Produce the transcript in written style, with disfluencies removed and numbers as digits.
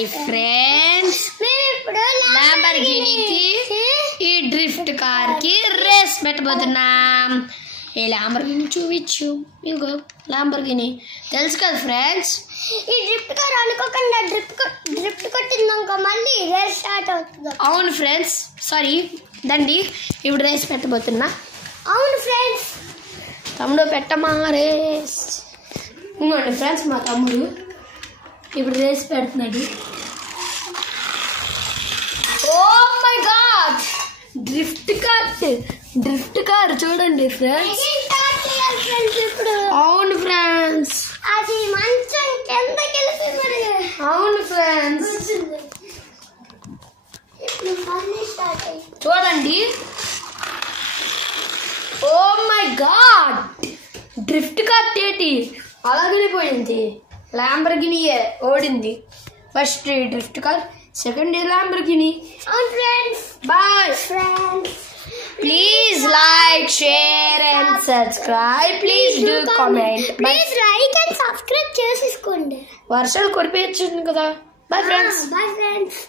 Hi friends, మేము ఇప్పుడు ల్యాంబర్గినీకి ఈ డ్రిఫ్ట్ కార్ కి రేస్ పెట్టబోతున్నాం. ఈ ల్యాంబర్గిని చూపించు. ఇగో ల్యాంబర్గిని తెలుసు కదా ఫ్రెండ్స్. ఈ డ్రిఫ్ట్ కార్ అనుకోకుండా డ్రిఫ్ట్ కొట్టిందనుకో మళ్ళీ రేస్ స్టార్ట్ అవుతుంది. అవును ఫ్రెండ్స్, సారీ దండి. ఇప్పుడు రేస్ పెట్టబోతున్నా. అవును ఫ్రెండ్స్. తమ్ముడు పెట్టమా రేస్. ఇంకోండి ఫ్రెండ్స్, మా తమ్ముడు ఇప్పుడు రేస్ పెడుతున్నాడు. Oh my God, drift car చూడండి ఫ్రెండ్స్. ఇప్పుడు అవును ఫ్రెండ్స్, అది మంచం కిందకి వెళ్ళిపోయి. అవును ఫ్రెండ్స్, ఇప్పుడు మళ్ళీ స్టార్ట్ అయ్యింది చూడండి. Oh my God, drift car తేటి అలాగనే పోయింది. ల్యాంబర్గినియే ఓడింది. First drift car, second Lamborghini. అవును friends. Bye friends, please like, share and subscribe. Please do comment. Please like and subscribe చేసేసుకోండి. వర్షాలు కురిపించింది కదా. Bye friends. Bye friends.